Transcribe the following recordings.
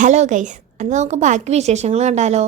Hello guys, എന്നാൽ നമുക്ക് ബാക്കി വിശേഷങ്ങൾ കണ്ടാലോ.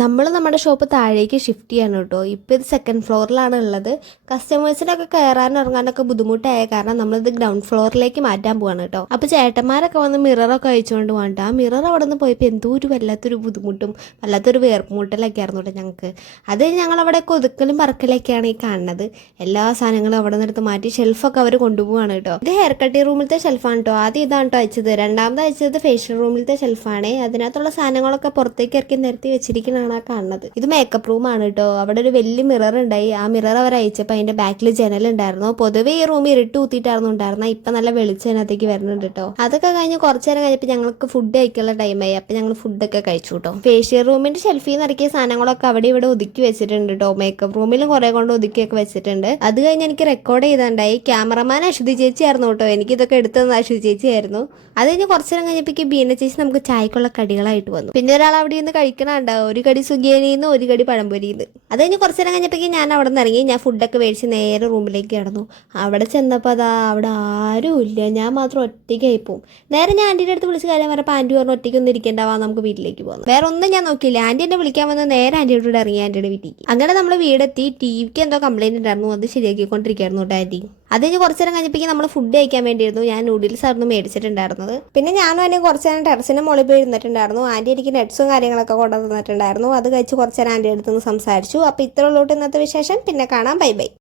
നമ്മൾ നമ്മുടെ ഷോപ്പ് താഴേക്ക് ഷിഫ്റ്റ് ചെയ്യണം കേട്ടോ. ഇപ്പോൾ ഇത് സെക്കൻഡ് ഫ്ലോറിലാണ് ഉള്ളത്. കസ്റ്റമേഴ്സിനൊക്കെ കയറാനും ഇറങ്ങാനൊക്കെ ബുദ്ധിമുട്ടായ കാരണം നമ്മളിത് ഗ്രൗണ്ട് ഫ്ലോറിലേക്ക് മാറ്റാൻ പോവാണ് കേട്ടോ. അപ്പോൾ ചേട്ടന്മാരൊക്കെ വന്ന് മിററൊക്കെ അഴിച്ചുകൊണ്ട് പോകണ്ട. ആ മിറർ അവിടെ നിന്ന് പോയപ്പോൾ എന്തോ ഒരു വല്ലാത്തൊരു ബുദ്ധിമുട്ടും വല്ലാത്തൊരു വേർപ്പുമുട്ടലൊക്കെ ആയിരുന്നു കേട്ടോ ഞങ്ങൾക്ക്. അത് ഞങ്ങളവിടെ ഒതുക്കലും പറക്കലൊക്കെയാണ് ഈ കാണുന്നത്. എല്ലാ സാധനങ്ങളും അവിടെ നിന്ന് എടുത്ത് മാറ്റി ഷെൽഫൊക്കെ അവർ കൊണ്ടുപോവാണ് കേട്ടോ. ഇത് ഹെയർ കട്ടിങ് റൂമിലത്തെ ഷെൽഫാണ് കേട്ടോ. ആദ്യം ഇതാണ് കേട്ടോ അയച്ചത്. രണ്ടാമത് അയച്ചത് ഫേഷ്യൽ റൂമിലത്തെ ഷെൽഫാണ്. അതിനകത്തുള്ള സാധനങ്ങളൊക്കെ പുറത്തേക്ക് ഇറക്കി നിരത്തി വെച്ചിരിക്കുന്ന കാണുന്നത്. ഇത് മേക്കപ്പ് റൂമാണ് കേട്ടോ. അവിടെ ഒരു വലിയ മിറർ ഉണ്ടായി. ആ മിറർ അവർ അയച്ചപ്പോൾ അതിന്റെ ബാക്കിൽ ജനലുണ്ടായിരുന്നു. പൊതുവേ ഈ റൂം ഇരുട്ട് ഊത്തിയിട്ടായിരുന്നു ഉണ്ടായിരുന്നത്. ഇപ്പൊ നല്ല വെളിച്ചതിനകത്തേക്ക് വരുന്നുണ്ട് കേട്ടോ. അതൊക്കെ കഴിഞ്ഞ് കുറച്ചു നേരം കഴിഞ്ഞപ്പോൾ ഞങ്ങൾക്ക് ഫുഡ് കഴിക്കാനുള്ള ടൈമായി. അപ്പൊ ഞങ്ങൾ ഫുഡൊക്കെ കഴിച്ചു കേട്ടോ. ഫേഷ്യൽ റൂമിന്റെ ഷെൽഫിൽ നിന്ന് ഇറക്കിയ സാധനങ്ങളൊക്കെ അവിടെ ഇവിടെ ഒതുക്കി വെച്ചിട്ടുണ്ട് കേട്ടോ. മേക്കപ്പ് റൂമിലും കുറെ കൊണ്ട് ഒതുക്കിയൊക്കെ വെച്ചിട്ടുണ്ട്. അത് കഴിഞ്ഞ് എനിക്ക് റെക്കോർഡ് ചെയ്താണ്ടായി. ക്യാമറമാൻ അശ്വതി ചേച്ചി ആയിരുന്നു കേട്ടോ. എനിക്ക് ഇതൊക്കെ എടുത്തത് അശ്വതി ചേച്ചി ആയിരുന്നു. അത് കഴിഞ്ഞ് കുറച്ചു നേരം കഴിഞ്ഞപ്പോൾ ബീന ചേച്ചി നമുക്ക് ചായക്കുള്ള കടികളായിട്ട് വന്നു. പിന്നെ ഒരാൾ അവിടെ നിന്ന് കഴിക്കണുണ്ടാവും. ഒരു കടി സുഖിയനിന്ന് ഒരു കടി പഴംപൊരിന്ന്. അത് കഴിഞ്ഞ് കുറച്ചു നേരം കഴിഞ്ഞപ്പോൾ ഞാൻ അവിടെ നിന്ന് ഇറങ്ങി. ഞാൻ ഫുഡൊക്കെ മേടിച്ച് നേരെ റൂമിലേക്ക് കിടന്നു. അവിടെ ചെന്നപ്പോൾ അവിടെ ആരും ഇല്ല. ഞാൻ മാത്രം ഒറ്റയ്ക്കായി പോകും. നേരെ ഞാൻ ആൻറ്റീൻ്റെ അടുത്ത് വിളിച്ച് കാര്യം പറഞ്ഞപ്പോൾ ആൻറ്റി പറഞ്ഞു ഒറ്റയ്ക്കൊന്നും ഇരിക്കേണ്ടാവാ, നമുക്ക് വീട്ടിലേക്ക് പോകാം. വേറെ ഒന്നും ഞാൻ നോക്കിയില്ല. ആൻറ്റി എന്നെ വിളിക്കാൻ വന്ന് നേരെ ആൻറ്റിയുടെ കൂടെ ഇറങ്ങി ആൻറ്റിയുടെ വീട്ടിലേക്ക്. അങ്ങനെ നമ്മൾ വീടെത്തി. ടിവിക്ക് എന്തോ കംപ്ലൈൻറ്റ് ഉണ്ടായിരുന്നു. അത് ശരിയാക്കിക്കൊണ്ടിരിക്കുകയായിരുന്നു കേട്ടോ ആൻറ്റി. അത് കഴിഞ്ഞ് കുറച്ചു നേരം കഴിഞ്ഞപ്പോൾ നമ്മൾ ഫുഡ് കഴിക്കാൻ വേണ്ടിയിരുന്നു. ഞാൻ നൂഡിൽസ് ആയിരുന്നു മേടിച്ചിട്ടുണ്ടായിരുന്നത്. പിന്നെ ഞാനും അതിന് കുറച്ച് നേരം ടെറസിൻ്റെ മുകളിൽ പോയി ഇരുന്നിട്ടുണ്ടായിരുന്നു. ആൻറ്റി എനിക്ക് നട്ട്സും കാര്യങ്ങളൊക്കെ കൊണ്ടുവന്നിട്ടുണ്ടായിരുന്നു. അത് കഴിച്ച് കുറച്ച് നേരം ആൻറ്റി അടുത്തുനിന്ന് സംസാരിച്ചു. അപ്പോൾ ഇത്രയുള്ളൂട്ട് ഇന്നത്തെ വിശേഷം. പിന്നെ കാണാം. Bye bye.